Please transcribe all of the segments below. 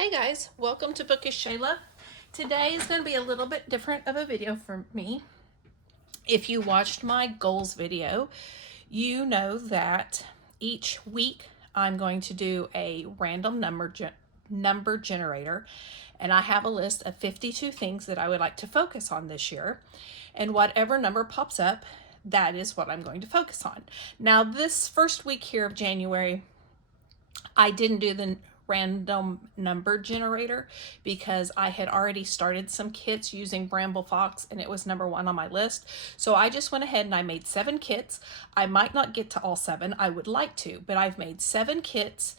Hey guys, welcome to Bookish Shayla. Today is going to be a little bit different of a video for me. If you watched my goals video, you know that each week I'm going to do a random number generator, and I have a list of 52 things that I would like to focus on this year. And whatever number pops up, that is what I'm going to focus on. Now, this first week here of January, I didn't do the random number generator because I had already started some kits using Bramble Fox and it was number 1 on my list. So I just went ahead and I made 7 kits. I might not get to all 7. I would like to, but I've made 7 kits,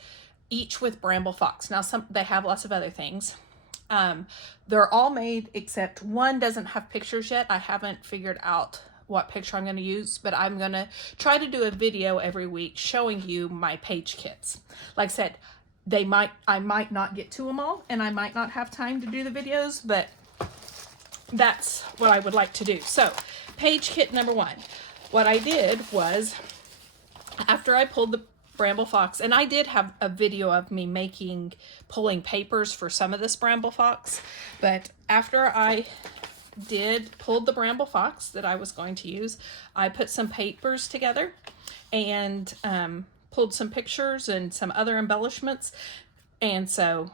each with Bramble Fox. Now they have lots of other things. They're all made except one doesn't have pictures yet. I haven't figured out what picture I'm going to use, but I'm going to try to do a video every week showing you my page kits. Like I said, I might not get to them all and I might not have time to do the videos, but that's what I would like to do. So page kit number 1, what I did was, after I pulled the Bramble Fox, and I did have a video of me pulling papers for some of this Bramble Fox, but after I pulled the Bramble Fox that I was going to use, I put some papers together and pulled some pictures and some other embellishments, and so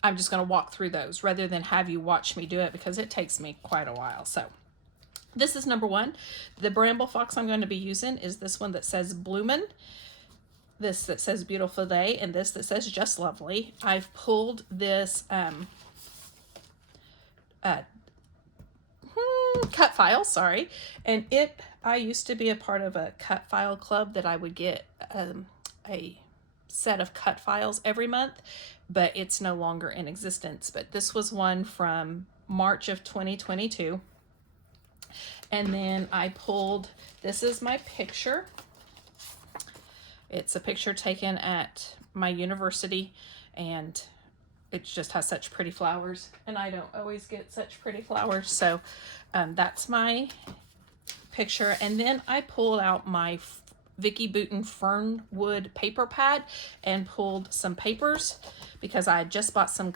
I'm just going to walk through those rather than have you watch me do it because it takes me quite a while. So this is number 1. The Bramble Fox I'm going to be using is this one that says Bloomin', this that says Beautiful Day, and this that says Just Lovely. I've pulled this cut file, sorry, and I used to be a part of a cut file club that I would get a set of cut files every month, but it's no longer in existence. But this was one from March of 2022. And then I pulled, this is my picture. It's a picture taken at my university, and it just has such pretty flowers, and I don't always get such pretty flowers. So that's my picture. And then I pulled out my Vicky Bouton Fernwood paper pad and pulled some papers because I just bought some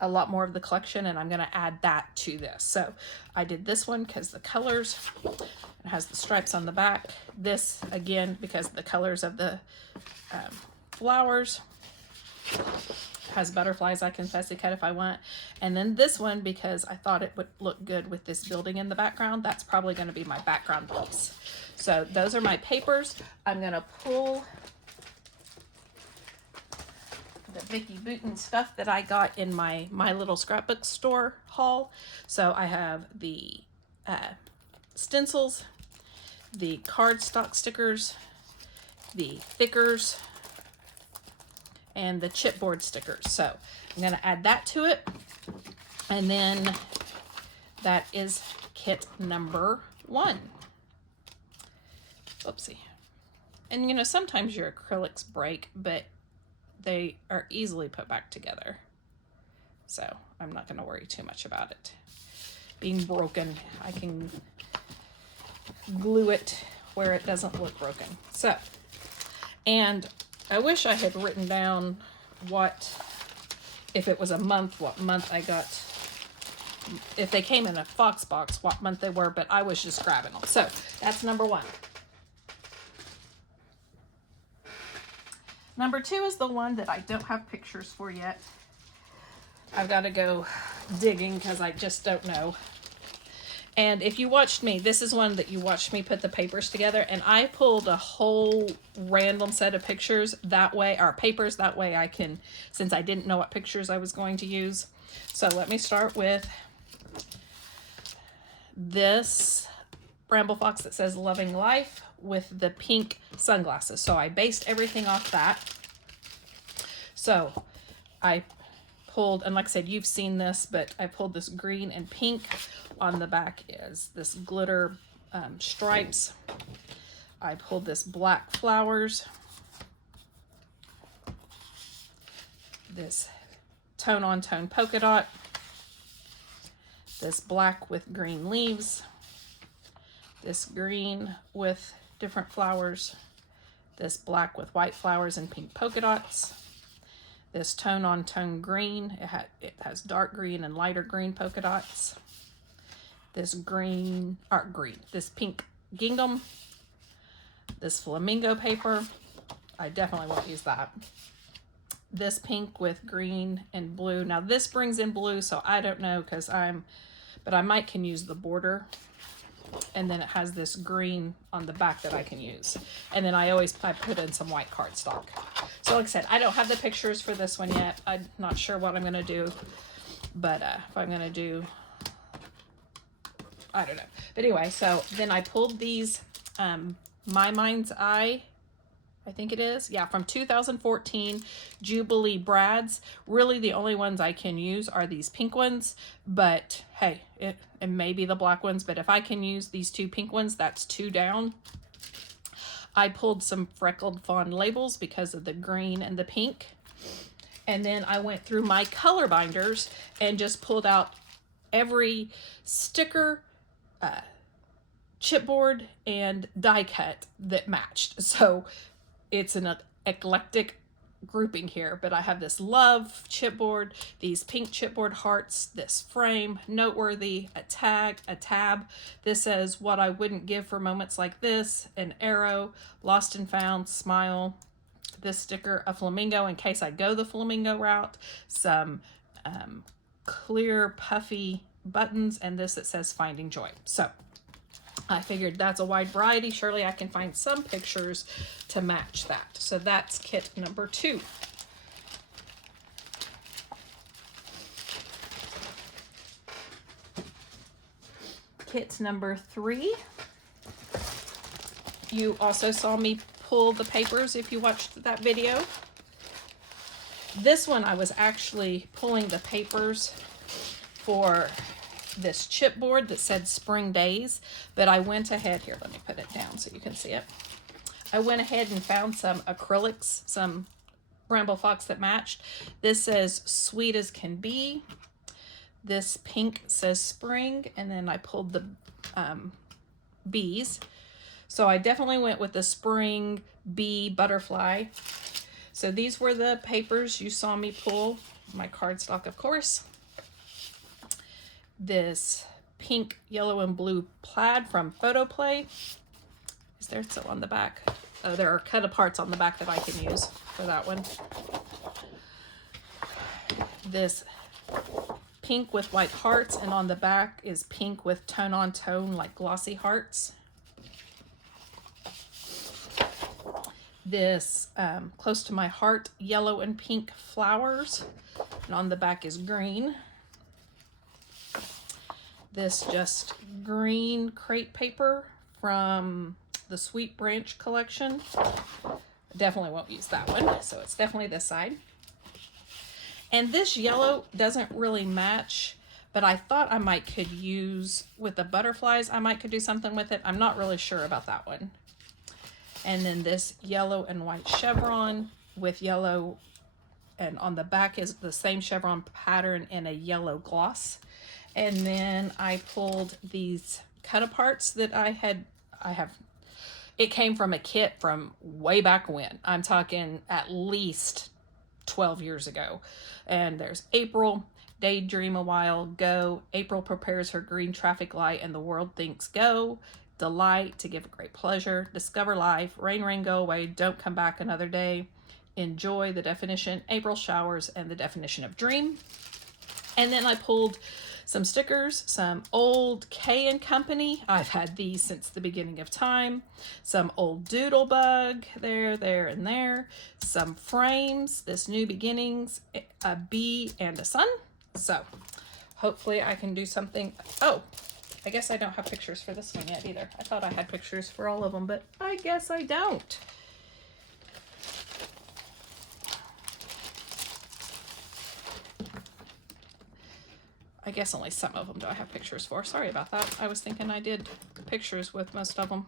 a lot more of the collection, and I'm going to add that to this. So I did this one because the colors, it has the stripes on the back. This again because the colors of the flowers. Has butterflies I can fussy cut if I want. And then this one because I thought it would look good with this building in the background. That's probably going to be my background piece. So those are my papers. I'm going to pull the Vicky Bouton stuff that I got in my little scrapbook store haul. So I have the stencils, the cardstock stickers, the thickers, and the chipboard stickers. So I'm going to add that to it. And then that is kit number 1. Oopsie. And you know, sometimes your acrylics break, but they are easily put back together. So I'm not going to worry too much about it being broken. I can glue it where it doesn't look broken. So, and I wish I had written down if it was a month, what month I got, if they came in a Fox box, what month they were, but I was just grabbing them. So that's number 1. Number 2 is the one that I don't have pictures for yet. I've got to go digging because I just don't know. And if you watched me, this is one that you watched me put the papers together, and I pulled a whole random set of pictures that way, or papers, that way I can, since I didn't know what pictures I was going to use. So let me start with this Bramble Fox that says Loving Life with the pink sunglasses. So I based everything off that. So I pulled, and like I said, you've seen this, but I pulled this green and pink. On the back is this glitter stripes. I pulled this black flowers, this tone-on-tone polka dot, this black with green leaves, this green with different flowers, this black with white flowers and pink polka dots, this tone-on-tone green. It has dark green and lighter green polka dots. This this pink gingham. This flamingo paper. I definitely won't use that. This pink with green and blue. Now this brings in blue, so I don't know but I might can use the border. And then it has this green on the back that I can use. And then I put in some white cardstock. So like I said, I don't have the pictures for this one yet. I'm not sure what I'm going to do. But if I'm going to do, I don't know. But anyway, so then I pulled these My Mind's Eye, I think it is. Yeah, from 2014 Jubilee Brads. Really the only ones I can use are these pink ones, but hey, it may be the black ones, but if I can use these two pink ones, that's 2 down. I pulled some Freckled Fawn labels because of the green and the pink. And then I went through my color binders and just pulled out every sticker, chipboard, and die cut that matched. So it's an eclectic grouping here, but I have this love chipboard, these pink chipboard hearts, this frame, noteworthy, a tab. This says what I wouldn't give for moments like this, an arrow, lost and found, smile. This sticker, a flamingo in case I go the flamingo route, some clear puffy buttons, and this that says finding joy. So I figured that's a wide variety. Surely I can find some pictures to match that. So that's kit number 2. Kit number 3. You also saw me pull the papers if you watched that video. This one I was actually pulling the papers for this chipboard that said Spring Days, but I went ahead here, let me put it down so you can see it. I went ahead and found some acrylics, some Bramble Fox that matched. This says Sweet as Can Be. This pink says Spring, and then I pulled the bees. So I definitely went with the Spring Bee Butterfly. So these were the papers you saw me pull. My cardstock, of course. This pink, yellow, and blue plaid from Photo Play. Is there so on the back? Oh, there are cut aparts on the back that I can use for that one. This pink with white hearts, and on the back is pink with tone-on-tone, like glossy hearts. This Close to My Heart, yellow and pink flowers, and on the back is green. This just green crepe paper from the Sweet Branch collection. Definitely won't use that one, so it's definitely this side. And this yellow doesn't really match, but I thought I might could use with the butterflies. I might could do something with it. I'm not really sure about that one. And then this yellow and white chevron with yellow, and on the back is the same chevron pattern in a yellow gloss. And then I pulled these cut aparts that I have. It came from a kit from way back when. I'm talking at least 12 years ago. And there's April, Daydream a While, Go. April prepares her green traffic light and the world thinks go. Delight, to give a great pleasure. Discover life. Rain, rain, go away. Don't come back another day. Enjoy, the definition. April showers, and the definition of dream. And then I pulled some stickers, some old K & Company. I've had these since the beginning of time. Some old Doodlebug, there, and there. Some frames, this New Beginnings, a bee and a sun. So hopefully I can do something. Oh, I guess I don't have pictures for this one yet either. I thought I had pictures for all of them, but I guess I don't. I guess only some of them do I have pictures for. Sorry about that. I was thinking I did pictures with most of them.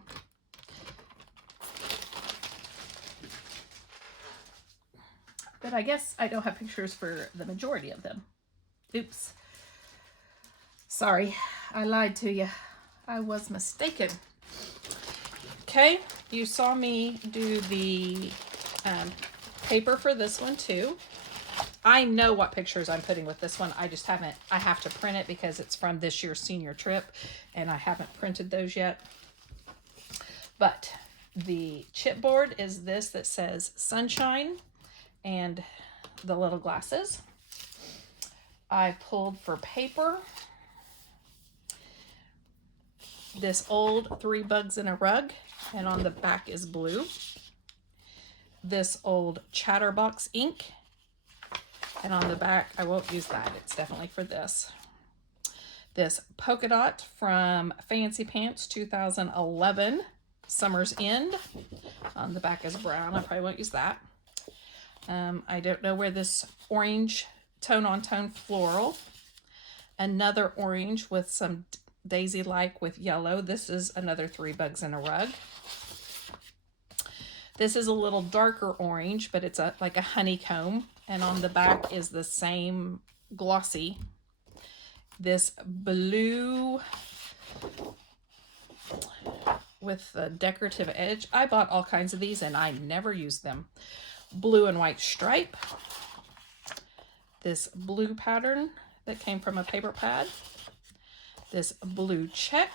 But I guess I don't have pictures for the majority of them. Oops. Sorry, I lied to you. I was mistaken. Okay, you saw me do the paper for this one too. I know what pictures I'm putting with this one. I just haven't, I have to print it because it's from this year's senior trip and I haven't printed those yet. But the chipboard is this that says sunshine and the little glasses. I pulled for paper this old 3 Bugs in a Rug, and on the back is blue. This old Chatterbox ink, and on the back, I won't use that, it's definitely for this. This polka dot from Fancy Pants 2011, Summer's End. On the back is brown, I probably won't use that. I don't know where this orange tone-on-tone floral. Another orange with some daisy-like with yellow. This is another 3 Bugs in a Rug. This is a little darker orange, but it's like a honeycomb. And on the back is the same glossy. This blue with the decorative edge. I bought all kinds of these and I never used them. Blue and white stripe. This blue pattern that came from a paper pad. This blue check.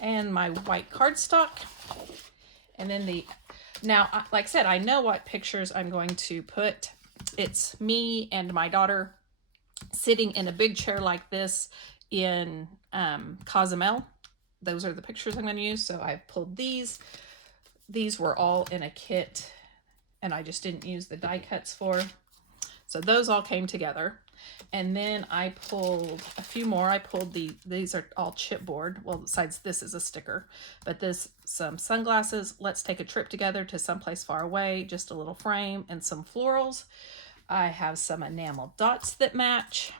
And my white cardstock. And then now, like I said, I know what pictures I'm going to put. It's me and my daughter sitting in a big chair like this in Cozumel. Those are the pictures I'm going to use. So I pulled these. These were all in a kit and I just didn't use the die cuts for. So those all came together. And then I pulled a few more. I pulled these are all chipboard. Well, besides this is a sticker, but some sunglasses. Let's take a trip together to someplace far away. Just a little frame and some florals. I have some enamel dots that match.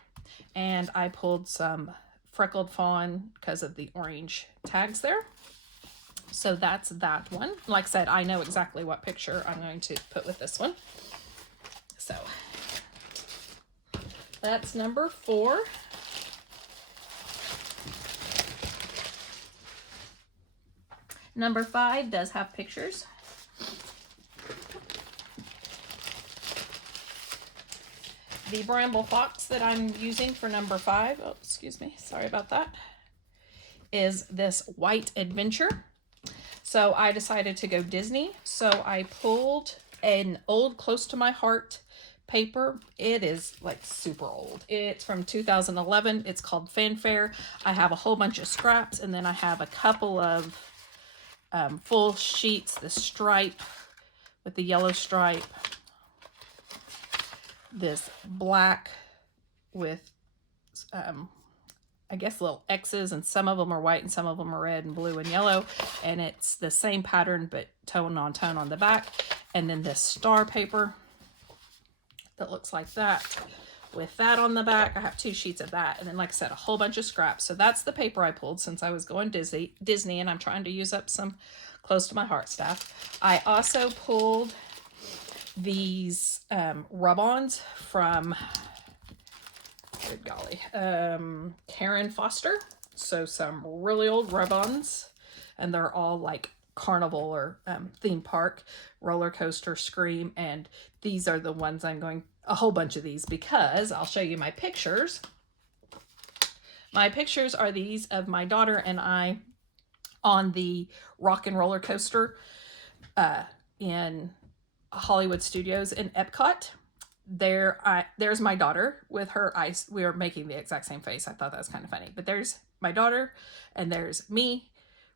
And I pulled some freckled fawn because of the orange tags there. So that's that one. Like I said, I know exactly what picture I'm going to put with this one. So that's number 4. Number 5 does have pictures. The Bramble Fox that I'm using for number 5, oh, excuse me, sorry about that, is this White Adventure. So I decided to go Disney. So I pulled an old Close to My Heart paper. It is like super old. It's from 2011. It's called Fanfare. I have a whole bunch of scraps, and then I have a couple of full sheets, the stripe with the yellow stripe, this black with I guess little X's, and some of them are white and some of them are red and blue and yellow, and it's the same pattern but tone on tone on the back. And then this star paper that looks like that with that on the back. I have 2 sheets of that, and then like I said, a whole bunch of scraps. So that's the paper I pulled since I was going Disney and I'm trying to use up some Close to My Heart stuff. I also pulled these rub-ons from, good golly, Karen Foster. So some really old rub-ons, and they're all like carnival or theme park, roller coaster, Scream, and these are the ones I'm going, a whole bunch of these, because I'll show you my pictures. My pictures are these of my daughter and I on the rock and roller coaster in Hollywood Studios in Epcot. There's my daughter with her eyes. We are making the exact same face. I thought that was kind of funny. But there's my daughter, and there's me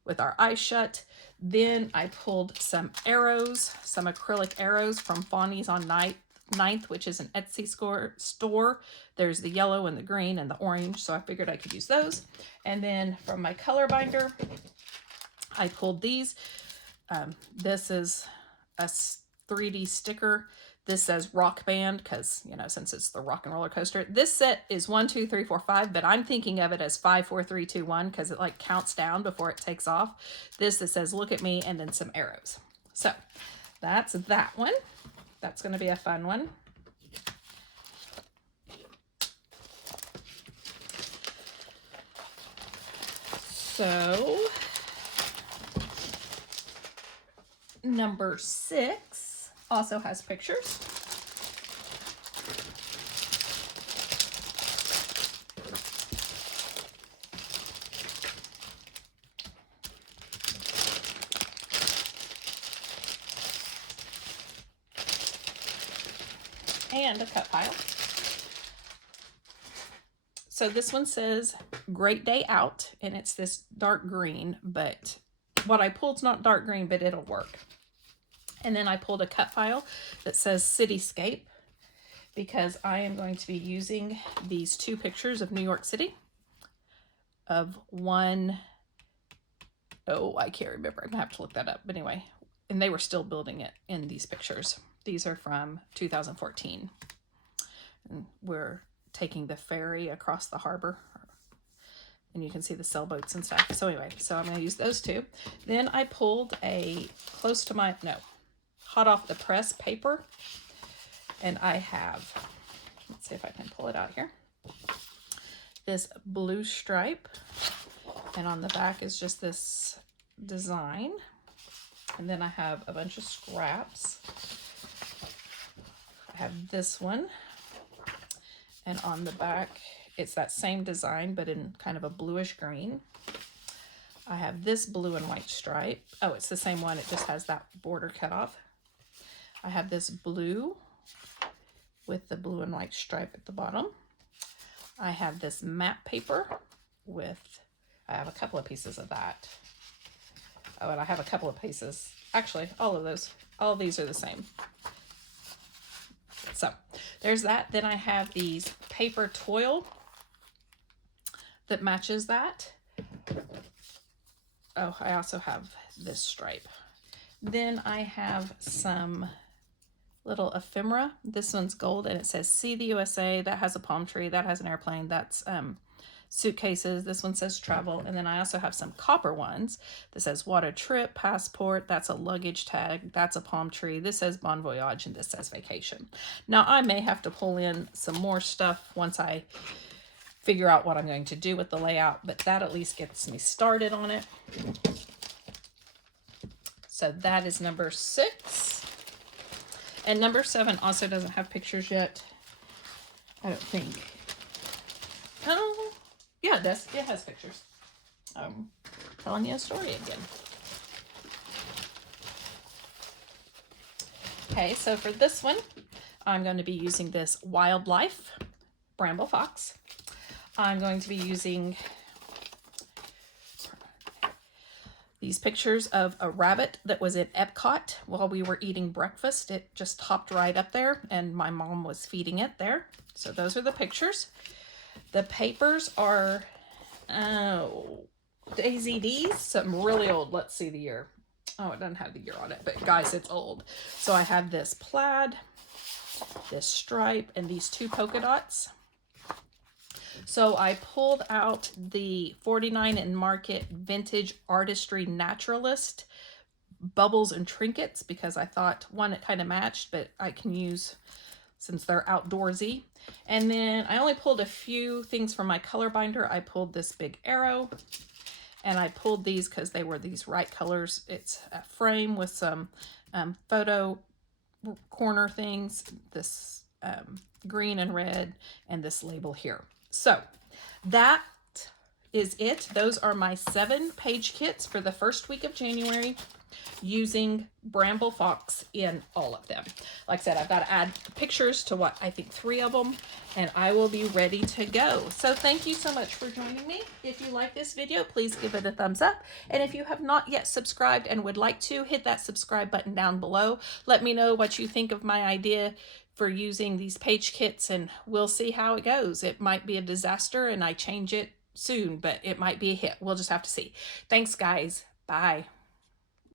with our eyes shut. Then I pulled some arrows, some acrylic arrows from Fawny's on 9th, which is an Etsy store. There's the yellow and the green and the orange, so I figured I could use those. And then from my color binder, I pulled these. This is a 3D sticker. This says Rock Band because, you know, since it's the rock and roller coaster. This set is 1, 2, 3, 4, 5, but I'm thinking of it as 5, 4, 3, 2, 1 because it like counts down before it takes off. This that says Look at Me, and then some arrows. So that's that one. That's going to be a fun one. So number 6 also has pictures. and a cut pile. So this one says Great Day Out, and it's this dark green, but what I pulled's not dark green, but it'll work. And then I pulled a cut file that says Cityscape, because I am going to be using these two pictures of New York City. Of one, oh, I can't remember. I'm gonna have to look that up. But anyway, and they were still building it in these pictures. These are from 2014. And we're taking the ferry across the harbor, and you can see the sailboats and stuff. So anyway, so I'm going to use those two. Then I pulled a hot off the press paper, and I have, let's see if I can pull it out here, this blue stripe, and on the back is just this design. And then I have a bunch of scraps. I have this one, and on the back it's that same design but in kind of a bluish green. I have this blue and white stripe. Oh, it's the same one, it just has that border cut off. I have this blue with the blue and white stripe at the bottom. I have this map paper with, I have a couple of pieces of that. Oh, and I have a couple of pieces. Actually, all of these are the same. So there's that. Then I have these paper toil that matches that. Oh, I also have this stripe. Then I have some little ephemera. This one's gold, and it says See the USA. That has a palm tree. That has an airplane. That's suitcases. This one says travel. And then I also have some copper ones that says what a trip, passport. That's a luggage tag. That's a palm tree. This says bon voyage, and this says vacation. Now I may have to pull in some more stuff once I figure out what I'm going to do with the layout, but that at least gets me started on it. So that is number 6. And number 7 also doesn't have pictures yet, I don't think. Oh, yeah, it does. It has pictures. I'm telling you a story again. Okay, so for this one, I'm going to be using this Wildlife Bramble Fox. I'm going to be using these pictures of a rabbit that was in Epcot while we were eating breakfast. It just hopped right up there, and my mom was feeding it there. So those are the pictures. The papers are Daisy D's, something really old. Let's see the year. Oh, it doesn't have the year on it, but guys, it's old. So I have this plaid, this stripe, and these 2 polka dots. So I pulled out the 49 and Market Vintage Artistry Naturalist Bubbles and Trinkets, because I thought, one, it kind of matched, but I can use, since they're outdoorsy. And then I only pulled a few things from my color binder. I pulled this big arrow, and I pulled these because they were these right colors. It's a frame with some photo corner things, this green and red, and this label here. So that is it. Those are my 7 page kits for the first week of January, using Bramble Fox in all of them. Like I said, I've got to add pictures to what I think 3 of them, and I will be ready to go. So thank you so much for joining me. If you like this video, please give it a thumbs up. And if you have not yet subscribed and would like to, hit that subscribe button down below. Let me know what you think of my idea for using these page kits, and we'll see how it goes. It might be a disaster and I change it soon, but it might be a hit. We'll just have to see. Thanks, guys. Bye.